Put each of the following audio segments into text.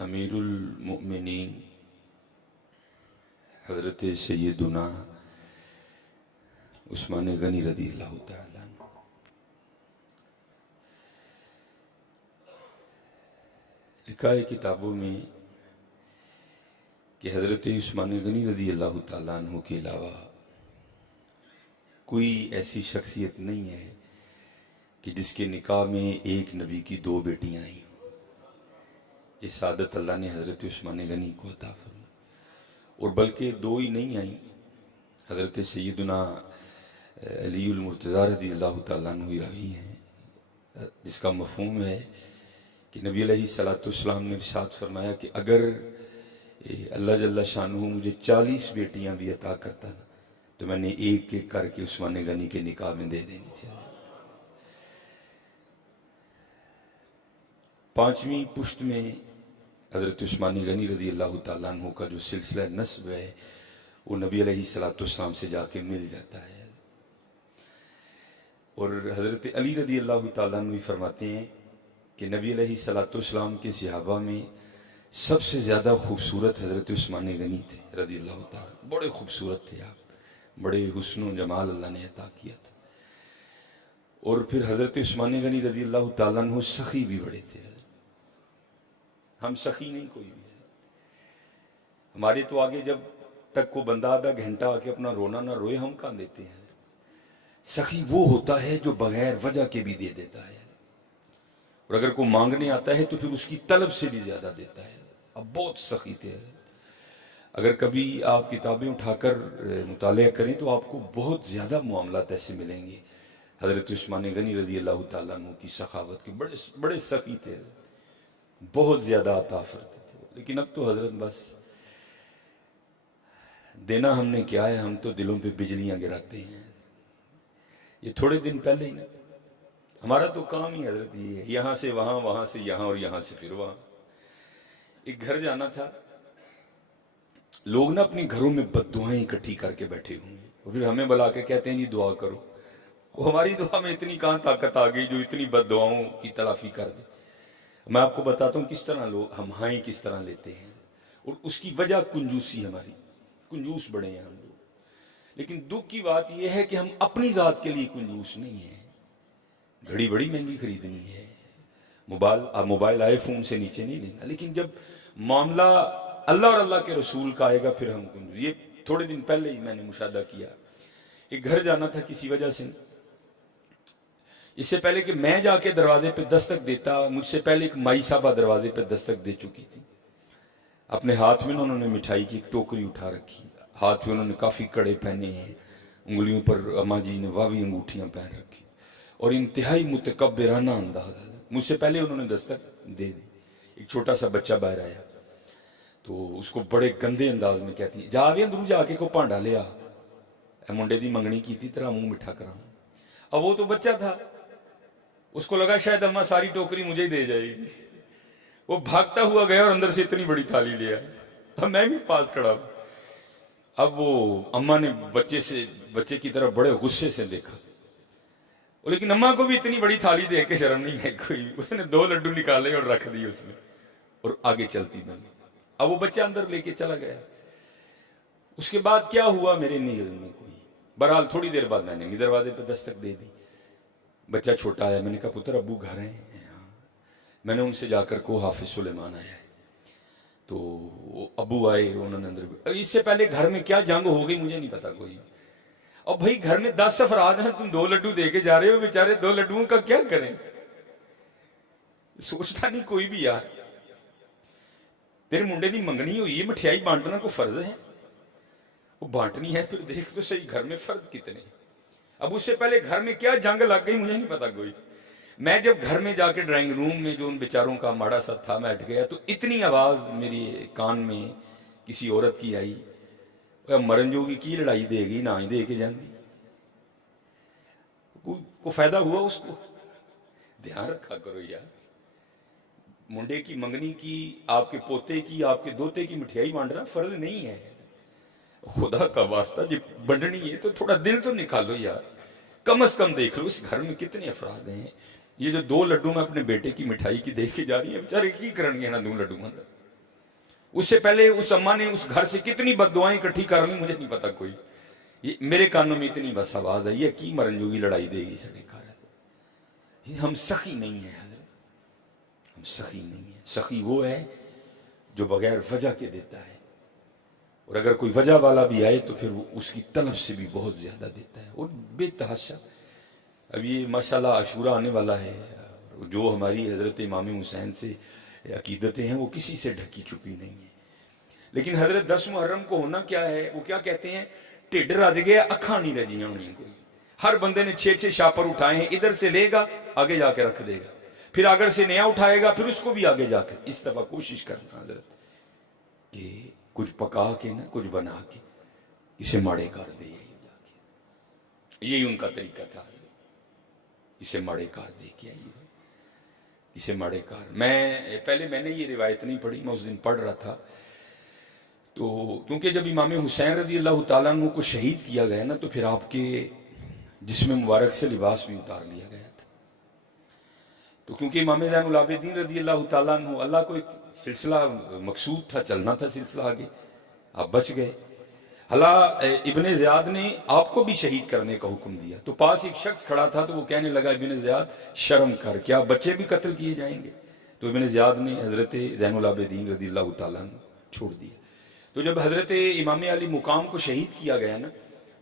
अमीरुल मोमिनीन हज़रत सैयदुना उस्मान गनी रज़ी अल्लाह तआला अन्हु लिखा है किताबों में कि हज़रत उस्मान गनी रज़ी अल्लाह तआला अन्हु के अलावा कोई ऐसी शख्सियत नहीं है कि जिसके निकाह में एक नबी की दो बेटियां आई। इस आदत अल्लाह ने हज़रत उस्मान गनी को अता फरमाई, और बल्कि दो ही नहीं आई, हज़रत सैयदुना अलीउल मुर्तज़ा रज़ी अल्लाह तआला अन्हु रावी हैं, जिसका मफ़हूम है कि नबी अलैहिस्सलाम ने इरशाद फरमाया कि अगर अल्लाह जल्ला शानुहु मुझे 40 बेटियां भी अता करता ना, तो मैंने एक एक करके उस्मान गनी के निकाह में दे देनी थी। 5वीं पुश्त में हज़रत उस्मान गनी रज़ी अल्लाह तआला अन्हु का जो सिलसिला नस्ब है वो नबी अलैहिस्सलाम से जाके मिल जाता है। और हज़रत अली रज़ी अल्लाह तआला अन्हु फरमाते हैं कि नबी अलैहिस्सलाम के सहाबा में सबसे ज़्यादा खूबसूरत हज़रत उस्मान गनी थे रज़ी अल्लाह तआला। बड़े खूबसूरत थे आप, बड़े हुस्न जमाल अल्लाह ने अता किया था। और फिर हज़रत उस्मान गनी रज़ी अल्लाह तआला अन्हु सखी भी बड़े थे। हम सखी नहीं कोई भी है। हमारे तो आगे जब तक को बंदा आधा घंटा आके अपना रोना ना रोए, हम कहाँ देते हैं। सखी वो होता है जो बगैर वजह के भी दे देता है, और अगर कोई मांगने आता है तो फिर उसकी तलब से भी ज्यादा देता है। अब बहुत सखी थे। अगर कभी आप किताबें उठाकर मुतालिया करें तो आपको बहुत ज्यादा मामलात ऐसे मिलेंगे हजरत उस्मान गनी रज़ी अल्लाह तआला अन्हु की सखावत के। बड़े बड़े सखी थे, बहुत ज्यादा अता फरते थे। लेकिन अब तो हजरत बस देना हमने क्या है, हम तो दिलों पे बिजलियां गिराते हैं। ये थोड़े दिन पहले ही ना, हमारा तो काम ही हजरत ये है, यहां से वहां, वहां से यहां और यहां से फिर वहां। एक घर जाना था, लोग ना अपने घरों में बद्दुआएं इकट्ठी करके बैठे होंगे और फिर हमें बुला के कहते हैं जी दुआ करो। वो हमारी दुआ में इतनी कहां ताकत आ गई जो इतनी बद्दुआओं की तलाफी कर दे। मैं आपको बताता हूं किस तरह लोग हम हाई किस तरह लेते हैं, और उसकी वजह कंजूसी, हमारी कंजूस बड़े हैं हम लोग। लेकिन दुख की बात यह है कि हम अपनी जात के लिए कंजूस नहीं है। घड़ी बड़ी महंगी खरीदनी है, मोबाइल आईफोन से नीचे नहीं लेना, लेकिन जब मामला अल्लाह और अल्लाह के रसूल का आएगा फिर हम कंजूस। ये थोड़े दिन पहले ही मैंने मुशाहदा किया। एक घर जाना था किसी वजह से, इससे पहले कि मैं जाके दरवाजे पे दस्तक देता, मुझसे पहले एक माई साहबा दरवाजे पे दस्तक दे चुकी थी। अपने हाथ में उन्होंने मिठाई की एक टोकरी उठा रखी, हाथ में उन्होंने काफी कड़े पहने हैं, उंगलियों पर अम्मा जी ने वावी अंगूठियां पहन रखी, और इंतहाई मुतकब्बिराना अंदाज। मुझसे पहले उन्होंने दस्तक दे दी। एक छोटा सा बच्चा बाहर आया तो उसको बड़े गंदे अंदाज में कहती, जावे अंदरू जाके को भांडा लिया, मुंडे की मंगनी की, तेरा मुंह मिठा करा। अब वो तो बच्चा था, उसको लगा शायद अम्मा सारी टोकरी मुझे ही दे जाएगी। वो भागता हुआ गया और अंदर से इतनी बड़ी थाली लिया। अब मैं भी पास खड़ा हूं। अब वो अम्मा ने बच्चे की तरफ बड़े गुस्से से देखा, लेकिन अम्मा को भी इतनी बड़ी थाली देख के शर्म नहीं है कोई। उसने 2 लड्डू निकाले और रख दिए उसमें, और आगे चलती बनी। अब वो बच्चा अंदर लेके चला गया। उसके बाद क्या हुआ मेरे नहीं में कोई। बहरहाल थोड़ी देर बाद मैंने भी दरवाजे पर दस्तक दे दी। बच्चा छोटा आया, मैंने कहा पुत्र अबू घर हैं? मैंने उनसे जाकर को हाफिज सुलेमान आया है, तो अबू आए, उन्होंने अंदर। इससे पहले घर में क्या जंग हो गई मुझे नहीं पता कोई। और भाई घर में 10 अफराद हैं, तुम 2 लड्डू दे के जा रहे हो, बेचारे 2 लड्डुओं का क्या करें? सोचता नहीं कोई भी यार, तेरे मुंडे की मंगनी हुई है, मिठाई बांटना को फर्ज है, वो बांटनी है, फिर देख तो सही घर में फर्ज कितने। अब उससे पहले घर में क्या जंग लग गई मुझे नहीं पता कोई। मैं जब घर में जाके ड्राइंग रूम में जो उन बेचारों का माड़ा सा था बैठ गया, तो इतनी आवाज मेरी कान में किसी औरत की आई, मरन जोगी की लड़ाई देगी ना ही दे के जाती, को फायदा हुआ उसको। ध्यान रखा करो यार, मुंडे की मंगनी की, आपके पोते की, आपके दोते की मिठाई बांटना फर्ज नहीं है। खुदा का वास्ता जब बंटनी है तो थोड़ा दिल तो निकालो यार, कम से कम देख लो इस घर में कितने अफराद हैं। ये जो 2 लड्डू मैं अपने बेटे की मिठाई की देख के जा रही है, बेचारे की करेंगे ना 2 लड्डू अंदर। उससे पहले उस अम्मा ने उस घर से कितनी बददुआएं इकट्ठी कर ली मुझे नहीं पता कोई। ये मेरे कानों में इतनी बस आवाज है, ये की मरंजोगी लड़ाई देगी सड़े घर। ये हम सखी नहीं है हजरत, हम सखी नहीं है। सखी वो है जो बगैर वजह के देता है, और अगर कोई वजह वाला भी आए तो फिर वो उसकी तलब से भी बहुत ज्यादा देता है और बेतहाशा। अब ये माशाल्लाह अशूरा आने वाला है, जो हमारी हजरत इमाम हुसैन से अकीदतें हैं वो किसी से ढकी छुपी नहीं है। लेकिन हजरत 10 मुहर्रम को होना क्या है, वो क्या कहते हैं, ढिड रज गया अखा नहीं रजियां होनी कोई। हर बंदे ने 6-6 शापर उठाए हैं, इधर से लेगा आगे जाके रख देगा, फिर अगर से नया उठाएगा फिर उसको भी आगे जाके। इस दफा कोशिश करना हजरत कि कुछ पका के ना कुछ बना के इसे माड़े कर दे, यही उनका तरीका था। इसे माड़े कार दे के आई, इसे माड़े कार। मैंने ये रिवायत नहीं पढ़ी, मैं उस दिन पढ़ रहा था तो, क्योंकि जब इमाम हुसैन रज़ी अल्लाह ताला अन्हु को शहीद किया गया ना, तो फिर आपके जिस्म मुबारक से लिबास भी उतार लिया गया था। तो क्योंकि इमाम ज़ैनुल आबिदीन रज़ी अल्लाह ताला अन्हु, अल्लाह को एक सिलसिला मकसूद था, चलना था सिलसिला आगे, आप बच गए। हला इब्ने ज़ियाद ने आपको भी शहीद करने का हुक्म दिया, तो पास एक शख्स खड़ा था तो वो कहने लगा इब्ने ज़ियाद शर्म कर, क्या बच्चे भी कत्ल किए जाएंगे? तो इब्ने ज़ियाद ने हज़रत ज़ैनुल आबिदीन रज़ियल्लाहु ताला अन्हु छोड़ दिया। तो जब हज़रत इमाम अली मुकाम को शहीद किया गया ना,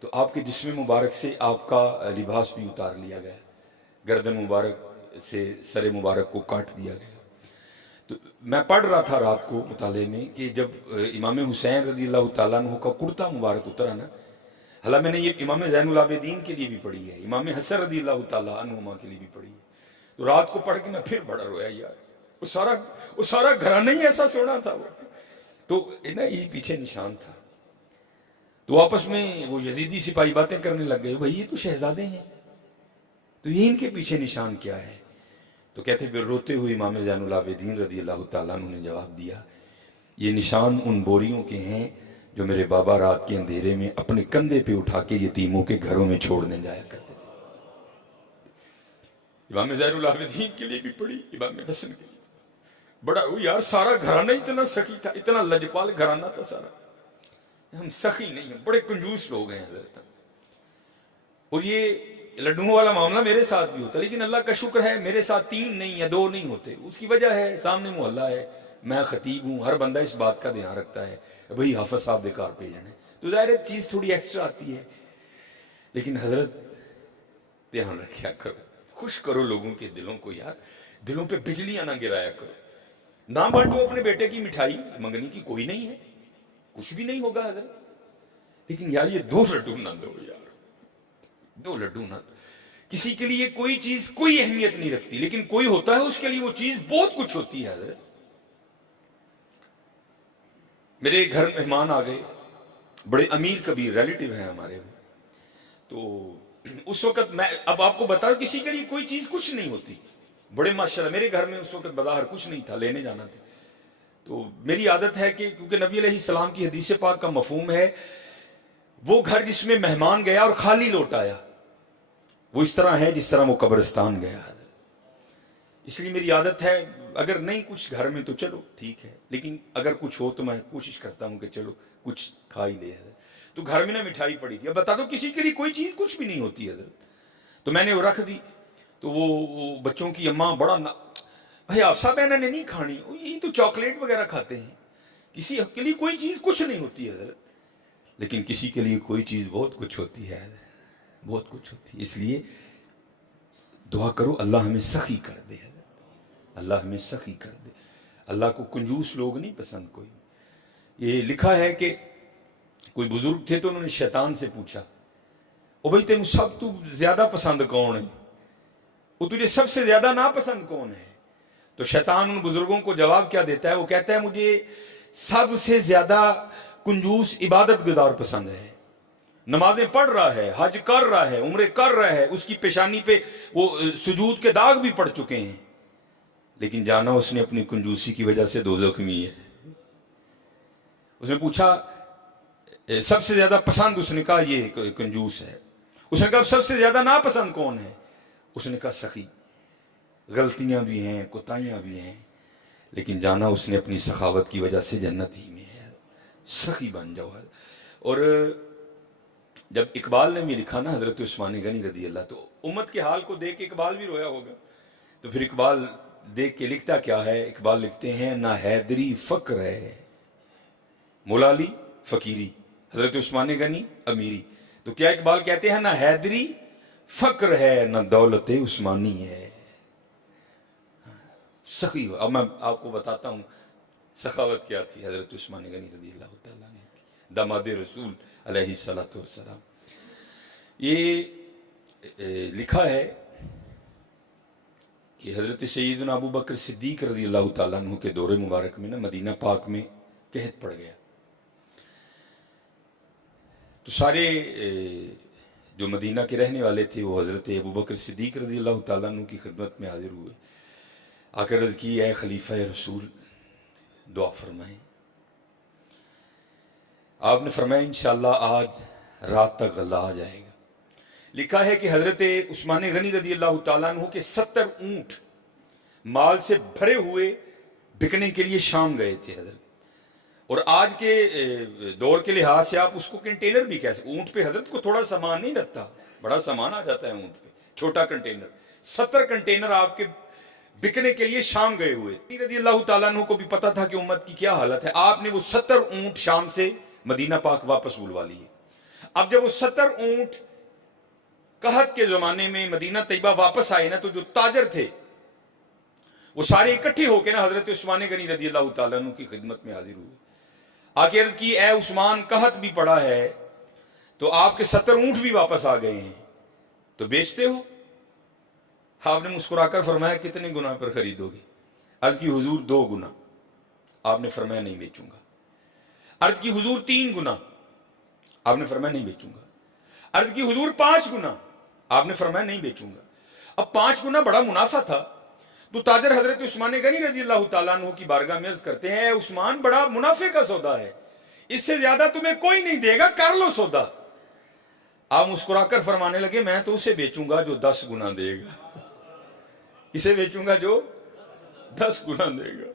तो आपके जिस्म मुबारक से आपका लिबास भी उतार लिया गया, गर्दन मुबारक से सर मुबारक को काट दिया गया। तो मैं पढ़ रहा था रात को मुताले में कि जब इमाम हुसैन रज़ियल्लाहु ताला अन्हु का कुर्ता मुबारक उतरा ना, हालांकि मैंने ये इमाम ज़ैनुल आबिदीन के लिए भी पढ़ी है, इमाम हसन रज़ियल्लाहु ताला अन्हुमा के लिए भी पढ़ी है। तो रात को पढ़ के मैं फिर बड़ा रोया यार, वो सारा घराना ही ऐसा सोना था वो। तो ना ये पीछे निशान था। तो आपस में वो यजीदी सिपाही बातें करने लग गए, भाई ये तो शहजादे हैं, तो ये इनके पीछे निशान क्या है? तो कहते फिर रोते हुए इमाम ज़ैनुल आबिदीन रज़ियल्लाहु ताला अन्हु ने जवाब दिया, ये निशान उन बोरियों के हैं जो मेरे बाबा रात के अंधेरे में अपने कंधे पे उठा के यतीमों के घरों में छोड़ने जाया करते थे। इमाम ज़ैनुल आबिदीन के लिए भी पढ़ी, इमाम हसन के लिए। बड़ा वो यार, सारा घराना इतना सखी था, इतना लजपाल घराना था सारा। हम सखी नहीं है, बड़े कंजूस लोग हैं हजरत। और ये लड्डुओं वाला मामला मेरे साथ भी होता, लेकिन अल्लाह का शुक्र है मेरे साथ 3 नहीं या 2 नहीं होते। उसकी वजह है सामने मोहल्ला है, मैं खतीब हूं, हर बंदा इस बात का ध्यान रखता है भाई हाफिज साहब दे घर भेजने, तो जाहिर है चीज थोड़ी एक्स्ट्रा आती है। लेकिन हजरत ध्यान रखा करो, खुश करो लोगों के दिलों को यार, दिलों पे बिजलियां ना गिराया करो। ना बांटो अपने बेटे की मिठाई, मंगनी की कोई नहीं है, कुछ भी नहीं होगा हजरत, लेकिन यार ये 2 लड्डू ना दो यार, 2 लड्डू ना दो। किसी के लिए कोई चीज कोई अहमियत नहीं रखती, लेकिन कोई होता है उसके लिए वो चीज बहुत कुछ होती है हजरत। मेरे घर मेहमान आ गए, बड़े अमीर कबीर रिलेटिव हैं हमारे, तो उस वक्त मैं अब आपको बता, किसी के लिए कोई चीज कुछ नहीं होती, बड़े माशाल्लाह। मेरे घर में उस वक्त बाजार कुछ नहीं था, लेने जाना था। तो मेरी आदत है कि क्योंकि नबी अलैहिस्सलाम की हदीस पाक का मफहूम है, वो घर जिसमें मेहमान गया और खाली लौट आया, वो इस तरह है जिस तरह वो कब्रिस्तान गया। इसलिए मेरी आदत है, अगर नहीं कुछ घर में तो चलो ठीक है, लेकिन अगर कुछ हो तो मैं कोशिश करता हूं कि चलो कुछ खा ही ले। तो घर में ना मिठाई पड़ी थी, अब बता दो किसी के लिए कोई चीज कुछ भी नहीं होती है, तो मैंने वो रख दी। तो वो बच्चों की अम्मा बड़ा ना, भाई आफसा बहना ने नहीं खानी, ये तो चॉकलेट वगैरह खाते हैं, किसी के लिए कोई चीज कुछ नहीं होती है, लेकिन किसी के लिए कोई चीज बहुत कुछ होती है, बहुत कुछ होती है। इसलिए दुआ करो अल्लाह हमें सखी कर दे, अल्लाह हमें सखी कर दे। अल्लाह को कंजूस लोग नहीं पसंद कोई। ये लिखा है कि कोई बुजुर्ग थे तो उन्होंने शैतान से पूछा, ओ भाई तेन सब तू ज्यादा पसंद कौन है, वो तुझे सबसे ज्यादा नापसंद कौन है? तो शैतान उन बुजुर्गों को जवाब क्या देता है, वो कहता है मुझे सबसे ज्यादा कंजूस इबादत गुजार पसंद है, नमाजें पढ़ रहा है, हज कर रहा है, उम्रे कर रहा है, उसकी पेशानी पे वो सुजूद के दाग भी पड़ चुके हैं, लेकिन जाना उसने अपनी कंजूसी की वजह से दोज़ख में है। उसने पूछा सबसे ज्यादा पसंद, उसने कहा ये कंजूस है। उसने कहा सबसे ज्यादा नापसंद कौन है? उसने कहा सखी। गलतियां भी हैं, कोताहियां भी हैं, लेकिन जाना उसने अपनी सखावत की वजह से जन्नत ही में है। सखी बन जाओ। और जब इकबाल ने भी लिखा ना हजरत उस्मान गनी रदी अल्लाह, तो उम्मत के हाल को देख के इकबाल भी रोया होगा। तो फिर इकबाल देख के लिखता क्या है? इकबाल लिखते हैं ना हैदरी फक्र है मुलाली फकीरी, हजरत उस्मान गनी अमीरी। तो क्या इकबाल कहते हैं ना हैदरी फक्र है ना दौलत उस्मानी है। सखी। अब मैं आपको बताता हूँ सखावत क्या थी हजरत उस्मान गनी रदी अल्लाह तआला ने, दामाद रसूल अलैहिस्सलातु वस्सलाम। ये लिखा है कि हजरत सैयदना अबू बकर सिद्दीक रदी अल्लाह तआला अन्हु के दौरे मुबारक में ना मदीना पाक में कहत पड़ गया। तो सारे जो मदीना के रहने वाले थे वो हजरत अबू बकर सिद्दीक रदी अल्लाह तआला अन्हु की खिदमत में हाजिर हुए। आकर अर्ज़ की है खलीफा रसूल दुआ फरमाएं। आपने फरमाया इंशाअल्लाह आज रात तक गल्ला आ जाएगा। लिखा है कि हजरत उस्मान गनी रदी अल्लाह तआला अन्हु के 70 ऊंट माल से भरे हुए बिकने के लिए शाम गए थे हजरत। और आज के दौर के लिहाज से आप उसको कंटेनर भी कह सकते। ऊंट पे हजरत को थोड़ा सामान नहीं लगता, बड़ा सामान आ जाता है ऊंट पे, छोटा कंटेनर। 70 कंटेनर आपके बिकने के लिए शाम गए हुए। रदी अल्लाह तआला अन्हु को भी पता था कि उम्मत की क्या हालत है। आपने वो 70 ऊंट शाम से मदीना पाक वापस बुलवा लिए। अब जब वो 70 ऊंट कहत के जमाने में मदीना तैयबा वापस आए ना, तो जो ताजर थे वो सारे इकट्ठे होकर ना हजरत उस्मान गनी रदी अल्लाह तआला अन्हु की खिदमत में हाजिर हुए। आके अर्ज की ए उस्मान कहत भी पड़ा है तो आपके 70 ऊंट भी वापस आ गए हैं, तो बेचते हो? आपने मुस्कुराकर फरमाया कितने गुना पर खरीदोगे? अर्ज की हुजूर 2 गुना। आपने फरमाया नहीं बेचूंगा। अर्ज की हुजूर 3 गुना। आपने फरमाया नहीं बेचूंगा। अर्ज की हुजूर 5 गुना। आपने फरमाया नहीं बेचूंगा। अब 5 गुना बड़ा मुनाफा था। तो ताजर हजरत उस्मान गनी रजी अल्लाह तआला अन्हु की बारगाह में अर्ज करते हैं उस्मान बड़ा मुनाफे का सौदा है, इससे ज्यादा तुम्हें कोई नहीं देगा, कर लो सौदा। आप मुस्कुराकर फरमाने लगे मैं तो उसे बेचूंगा जो 10 गुना देगा। इसे बेचूंगा जो 10 गुना देगा।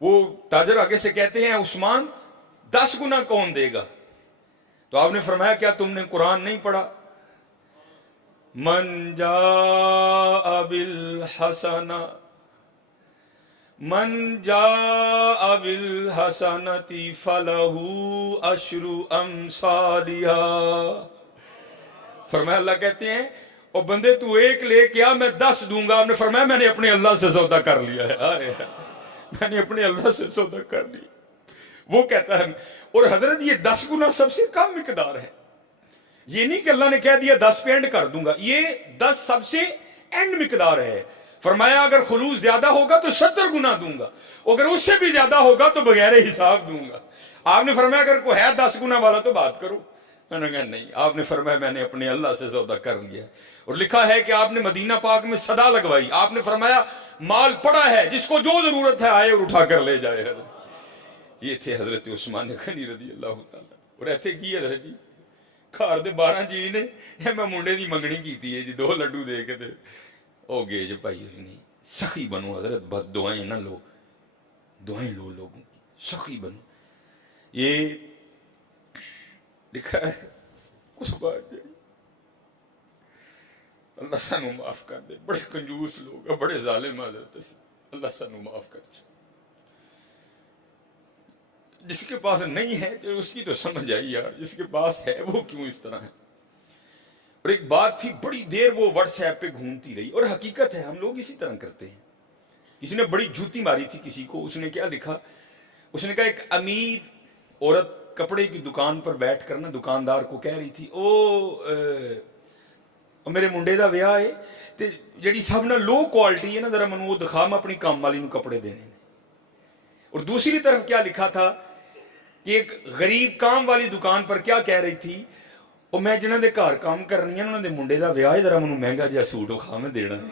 वो ताजर आगे से कहते हैं उस्मान 10 गुना कौन देगा? तो आपने फरमाया क्या तुमने कुरान नहीं पढ़ा? मन जा बिल हसना मन जा बिल हसनती फलहू अशरु अमसालिहा। फरमाया अल्लाह कहते हैं और बंदे तू 1 ले क्या मैं 10 दूंगा। आपने फरमाया मैंने अपने अल्लाह से सौदा कर लिया है। मैंने अपने अल्लाह से सौदा कर लिया। वो कहता है और हजरत ये 10 गुना सबसे कम मिकदार है। ये नहीं कि अल्लाह ने कह दिया 10 पे एंड कर दूंगा, ये 10 सबसे एंड मिकदार है। फरमाया अगर खुलूस ज्यादा होगा तो 70 गुना दूंगा, अगर उससे भी ज्यादा होगा तो बगैर हिसाब दूंगा। आपने फरमाया अगर कोई है 10 गुना वाला तो बात करो। मैंने कहा नहीं। आपने फरमाया मैंने अपने अल्लाह से सौदा कर लिया है। और लिखा है कि आपने मदीना पाक में सदा लगवाई। आपने फरमाया माल पड़ा है, जिसको जो जरूरत है आए और उठा कर ले जाए। ये थे हजरत उस्मान गनी रदी अल्लाह तआला। और ऐसे की हजरत जी घर दे 12 जी ने मैं मुंडे की मंगनी की है जी, 2 लड्डू दे के हो गए जी भाई। नहीं सखी बनो हजरत, बस दुआएं ना लो, दुआएं लो लोगों की, सखी बनो। ये लिखा है उस बात अल्लाह सानू माफ कर दे। बड़े कंजूस लोग हैं, बड़े जालिम हजरत से, अल्लाह सानू माफ कर दे। जिसके पास नहीं है तो उसकी तो समझ आई यार, जिसके पास है वो क्यों इस तरह है। और एक बात थी बड़ी देर वो व्हाट्सएप पे घूमती रही, और हकीकत है हम लोग इसी तरह करते हैं। किसी ने बड़ी जूती मारी थी किसी को, उसने क्या लिखा, उसने कहा एक अमीर औरत कपड़े की दुकान पर बैठ कर ना दुकानदार को कह रही थी मेरे मुंडे का विआह है ते जिहड़ी सब ना लो क्वालिटी है ना जरा मैं वो दिखा, मैं अपनी काम वाली को कपड़े देने। और दूसरी तरफ क्या लिखा था कि एक गरीब काम वाली दुकान पर क्या कह रही थी, और मैं जिन्हों के घर काम करनी है उन्होंने मुंडे का विआह है, जरा मैं महंगा जिहा सूट विखा मैं देना है।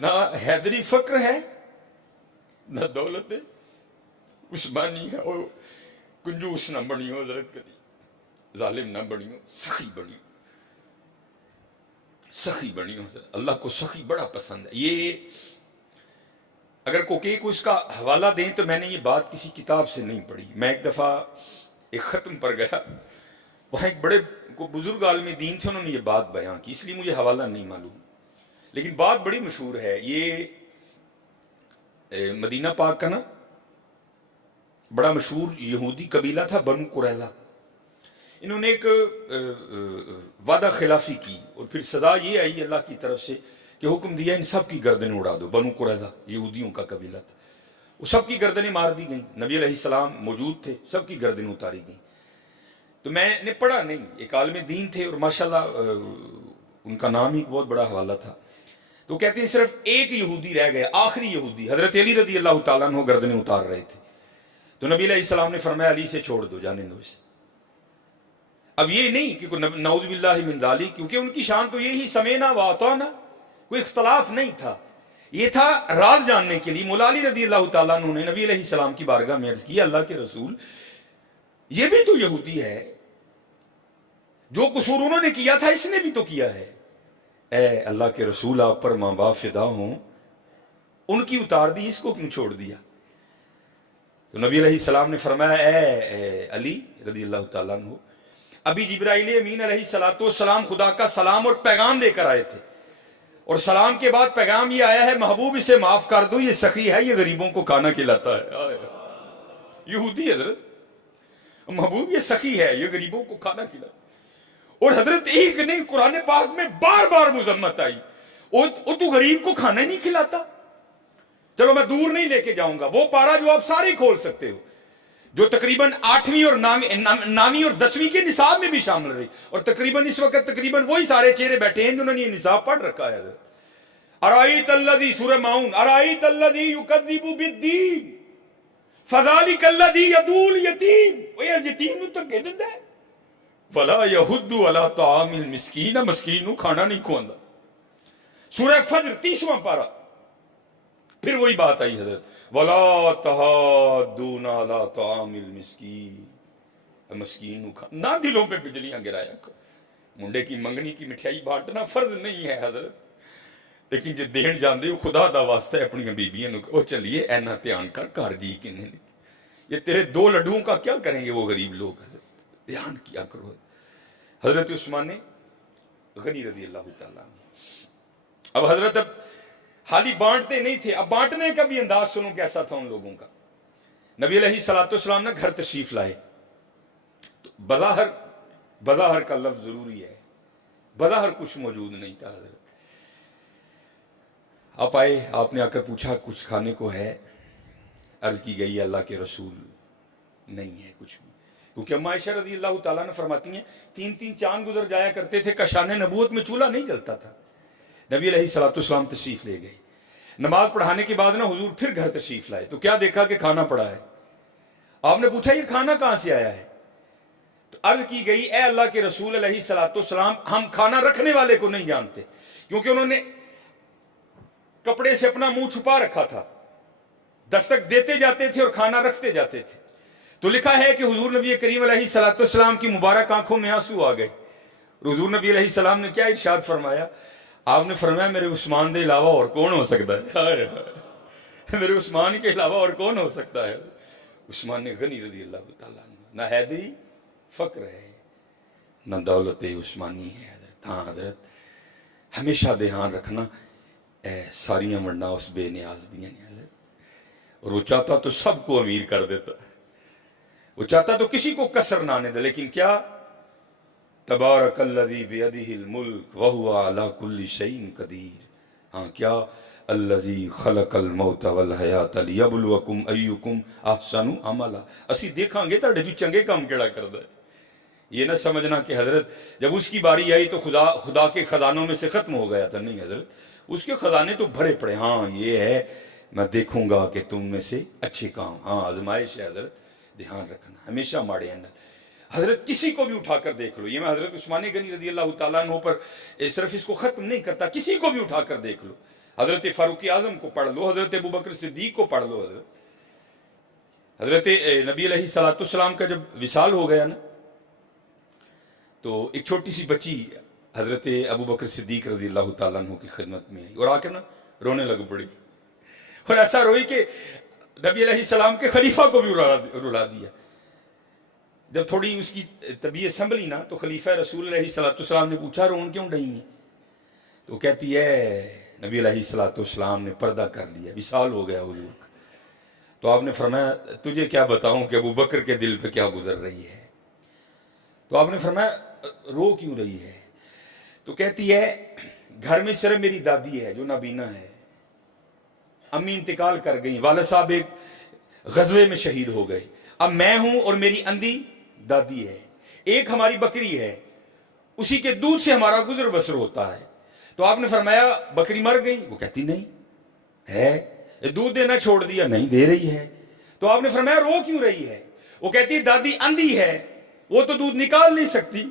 ना हैदरी फक्र है ना दौलत है, उस्मानी है। और कंजूस ना बनियो हजरत, कदी जालिम ना बनियो, सखी बनियो। सखी बनी हो। अल्लाह को सखी बड़ा पसंद है। ये अगर कोई को इसका हवाला दें तो मैंने ये बात किसी किताब से नहीं पढ़ी। मैं एक दफ़ा एक ख़त्म पर गया, वहाँ एक बड़े को बुजुर्ग आलम दीन थे, उन्होंने ये बात बयां की, इसलिए मुझे हवाला नहीं मालूम, लेकिन बात बड़ी मशहूर है। ये मदीना पाक का ना बड़ा मशहूर यहूदी कबीला था बनु कुरैज़ा। इन्होंने एक वादा खिलाफी की और फिर सजा ये आई अल्लाह की तरफ से कि हुक्म दिया इन सब की गर्दनें उड़ा दो। बनु कुरैज़ा यहूदियों का कबीला था, वो सब की गर्दनें मार दी गई। नबी अलैहिस्सलाम मौजूद थे, सब की गर्दनें उतारी गई। तो मैंने पढ़ा नहीं, एक आलिम दीन थे और माशाल्लाह उनका नाम ही बहुत बड़ा हवाला था। तो कहते हैं सिर्फ एक यहूदी रह गया, आखिरी यहूदी हजरत अली रदी अल्लाह तआला अन्हु गर्दनें उतार रहे थे। तो नबी अलैहिस्सलाम ने फरमाया अली से छोड़ दो, जाने दो इसे। अब ये नहीं कि नऊज़ बिल्लाहि मिन ज़ालिक, क्योंकि उनकी शान तो यही समेना व अताना, कोई इख्तलाफ नहीं था। ये था राज जानने के लिए। मौला अली रदी अल्लाह तआला अन्हु ने नबी अलैहिस्सलाम की बारगाह में अर्ज़ की, अल्लाह के रसूल ये भी तो यहूदी है, जो कसूर उन्होंने किया था इसने भी तो किया है। ए अल्लाह के रसूल आप पर माँ बाप फिदा हों, उनकी उतार दी, इसको क्यों छोड़ दिया? तो नबी अलैहिस्सलाम ने फरमाया ए अली रदी अल्लाह तआला अन्हु, अभी जिब्राइल अमीन अलैहिस्सलाम खुदा का सलाम और पैगाम लेकर आए थे, और सलाम के बाद पैगाम ये आया है महबूब इसे माफ कर दो, ये सखी है, ये गरीबों को खाना खिलाता है। यहूदी हजरत, महबूब ये सखी है, ये गरीबों को खाना खिलाता। और हजरत एक नहीं, कुरान पाक में बार बार मुजम्मत आई, वो तू गरीब को खाना ही नहीं खिलाता। चलो मैं दूर नहीं लेके जाऊंगा, वो पारा जो आप सारे खोल सकते हो, जो तकरीबन 8वीं और 9वीं और 10वीं के निसाब में भी शामिल रही, और तकरीबन इस वक्त तकरीबन वही सारे चेहरे बैठे हैं जिन्होंने ये निसाब पढ़ रखा है। अराईत अल्लज़ी सूरह माऊन, अराईत अल्लज़ी युकज़्ज़िबु बिद्दीन फ़ज़ालिका अल्लज़ी यदूल यतीम, वो यतीम नु धक्के दिंदा है, वला यहुद्दु अला तामिल मिस्कीन, मस्कीन नु खाना नहीं खुआंदा। सूरह फज्र 30वां पारा, फिर वही बात आई हजरत, वला तहादूना अला तामिल मिस्कीन, मस्कीन नु खा ना, दिलों पे बिजलियां गिराया कर। मुंडे की मंगनी की मिठाई बांटना फर्ज नहीं है हजरत, लेकिन जो देन जाते हो खुदा दा वास्ता है अपनी बीबियां नु, ओ चलिए ऐना ध्यान कर, घर जी किन्ने, ये तेरे 2 लड्डुओं का क्या करेंगे वो गरीब लोग, ध्यान किया करो। हजरत उस्मान गनी रज़ी अल्लाह तआला, अब हजरत अब खाली बांटते नहीं थे, अब बांटने का भी अंदाज सुनो कैसा था उन लोगों का। नबी अलैहिस्सलाम ने घर तशरीफ लाए, तो बज़ाहर का लफ्ज जरूरी है, बज़ाहर कुछ मौजूद नहीं था। हजरत आप आए, आपने आकर पूछा कुछ खाने को है? अर्ज की गई अल्लाह के रसूल नहीं है कुछ भी, क्योंकि अम्मा आयशा रज़ी अल्लाह तआला ने फरमाती हैं 3-3 चांद गुजर जाया करते थे, कशाने नबूवत में चूल्हा नहीं जलता था। नबी अलैहिस्सलाम तशरीफ ले गए, नमाज पढ़ाने के बाद ना हुजूर फिर घर तशरीफ लाए, तो क्या देखा कि खाना पड़ा है। आपने पूछा ये खाना कहां से आया है? तो अर्ज की गई ए अल्लाह के रसूल अलैहिस्सलाम, हम खाना रखने वाले को नहीं जानते, क्योंकि उन्होंने कपड़े से अपना मुंह छुपा रखा था, दस्तक देते जाते थे और खाना रखते जाते थे। तो लिखा है कि हुजूर नबी करीम अलैहिस्सलाम की मुबारक आंखों में आंसू आ गए। हुजूर नबी अलैहिस्सलाम ने क्या इरशाद फरमाया? आपने फरमाया मेरे उस्मान के अलावा और कौन हो सकता है, मेरे उस्मान के अलावा और कौन हो सकता है। उस्मान ने गनी रज़ी अल्लाह तआला ना हैदरी फक्र है ना दौलत उस्मानी है हजरत। हाँ हजरत हमेशा ध्यान रखना, सारियां वंडा उस बेनियाज दियां ने हजरत, और वो चाहता तो सबको अमीर कर देता, वो चाहता तो किसी को कसर ना आने दे, लेकिन क्या तबारकल्लज़ी बियदिहिल मुल्क व हुवा अला कुल्ली शैइन कदीर। हाँ क्या अल्लज़ी खलकल मौत वल हयात लियबलुवकुम अय्युकुम अहसनु अमला, असी देखांगे तुहाडे च चंगे काम केड़ा करदा है। ये ना समझना कि हजरत जब उसकी बारी आई तो खुदा के खजानों में से खत्म हो गया था, नहीं हजरत, उसके खजाने तो भरे पड़े। हाँ ये है, मैं देखूंगा कि तुम में से अच्छे काम, हाँ आजमाइश है हजरत, ध्यान रखना हमेशा माड़े अंदर। हजरत किसी को भी उठाकर देख लो, ये मैं हजरत उस्मान गनी रज़ी अल्लाह तआला अन्हु पर सिर्फ इसको खत्म नहीं करता, किसी को भी उठाकर देख लो, हजरत फारूक आजम को पढ़ लो, हजरत अबू बकर सिद्दीक को पढ़ लो। हजरत नबी अलैहिस्सलाम का जब विसाल हो गया ना, तो एक छोटी सी बच्ची हजरत अबू बकर सिद्दीक रजी अल्लाह ताला अन्हु की खिदमत में आई और आकर ना रोने लग पड़ी। और ऐसा रोई कि नबी अलैहिस्सलाम के खलीफा को भी रुला दिया। जब थोड़ी उसकी तबीयत संभली ना तो खलीफा रसूल अलैहिस्सलाम ने पूछा रोन क्यों डई है? तो कहती है नबी अलैहिस्सलाम ने पर्दा कर लिया, विसाल हो गया हुजूर का। तो आपने फरमाया तुझे क्या बताऊं कि अबू बकर के दिल पे क्या गुजर रही है? तो आपने फरमाया रो क्यों रही है? तो कहती है घर में सिर्फ मेरी दादी है जो नाबीना है, अम्मी इंतकाल कर गई, वालिद साहब एक गजवे में शहीद हो गए, अब मैं हूं और मेरी अंधी दादी है, एक हमारी बकरी है, उसी के दूध से हमारा गुजर बसर होता है। तो आपने फरमाया बकरी मर गई? वो कहती नहीं है। दूध देना छोड़ दिया? नहीं, दे रही है। तो आपने फरमाया रो क्यों रही है? वो कहती दादी अंधी है, वो तो दूध निकाल नहीं सकती,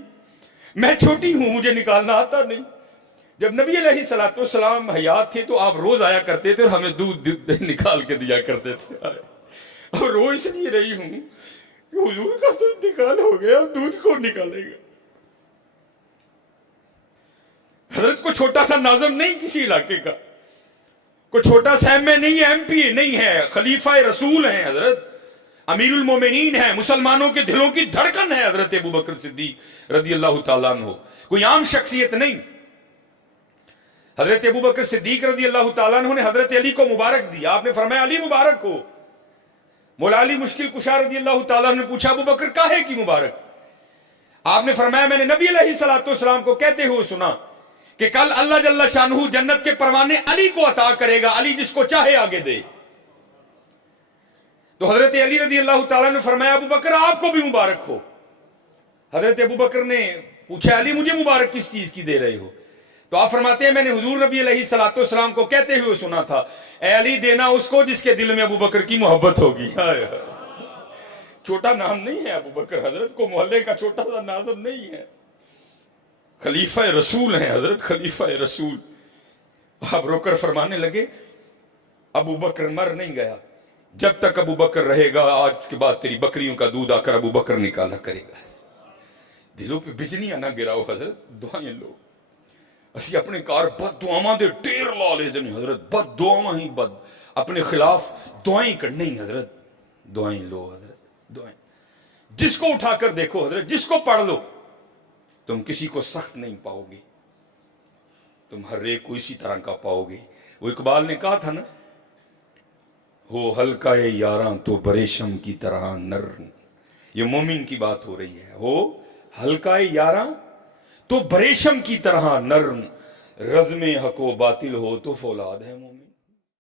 मैं छोटी हूं, मुझे निकालना आता नहीं। जब नबी अलैहिस्सलाम हयात थे तो आप रोज आया करते थे और हमें दूध निकाल के दिया करते थे। अब रो इसलिए रही हूं कि हुजूर का तो इंतकाल हो गया, अब दूध कौन निकालेगा? हजरत को छोटा सा नाज़िम नहीं किसी इलाके का, कोई छोटा सा एमए नहीं है, एमपी नहीं है, खलीफा रसूल हैं हजरत, अमीरुल मोमिनीन है, मुसलमानों के दिलों की धड़कन है हजरत अबू बकर सिद्दीक रज़ी अल्लाह ताला अन्हु, कोई आम शख्सियत नहीं। हजरत अबू बकर सिद्दीक रज़ी अल्लाह ताला अन्हु ने हजरत अली को मुबारक दिया। आपने फरमाया अली मुबारक हो। मौला अली मुश्किल कुशा रज़ी अल्लाह ताला अन्हु ने पूछा अबू बकर काहे की मुबारक? आपने फरमाया मैंने नबी अलैहिस्सलाम को कहते हुए सुना कि कल अल्लाह जल्ला शानहू जन्नत के परवाने अली को अता करेगा, अली जिसको चाहे आगे दे। तो हजरत अली रज़ी अल्लाह ताला ने फरमाया अबू बकर आपको भी मुबारक हो। हजरत अबू बकर ने पूछा अली मुझे मुबारक किस चीज की दे रहे हो? तो आप फरमाते हैं मैंने हुजूर नबी अलैहिस्सलाम को कहते हुए सुना था ए अली देना उसको जिसके दिल में अबू बकर की मोहब्बत होगी। छोटा नाम नहीं है अबू बकर, हजरत को मोहल्ले का छोटा सा नाज़िम नहीं है, खलीफा रसूल हैं हजरत, खलीफा रसूल। आप रोकर फरमाने लगे अबू बकर मर नहीं गया, जब तक अबू बकर रहेगा आज के बाद तेरी बकरियों का दूध आकर अबू बकर निकाला करेगा। दिलों पे बिजलियां ना गिराओ हजरत, दुआएं लो। असी अपने कार बद दुआवां दे ढेर ला लेते हैं हजरत, बद दुआवां ही बद, अपने खिलाफ दुआएं करनी ही हजरत, दुआएं लो हजरत, दुआएं। जिसको उठाकर देखो हजरत, जिसको पढ़ लो, तुम किसी को सख्त नहीं पाओगे, तुम हर एक को इसी तरह का पाओगे। वो इकबाल ने कहा था ना, हो हल्का यारां तो बरेशम की तरह नर्म, ये मोमिन की बात हो रही है। हो हल्का यारां तो बरेशम की तरह नर्म, रज़्मे हको बातिल हो तो फौलाद है मोमिन।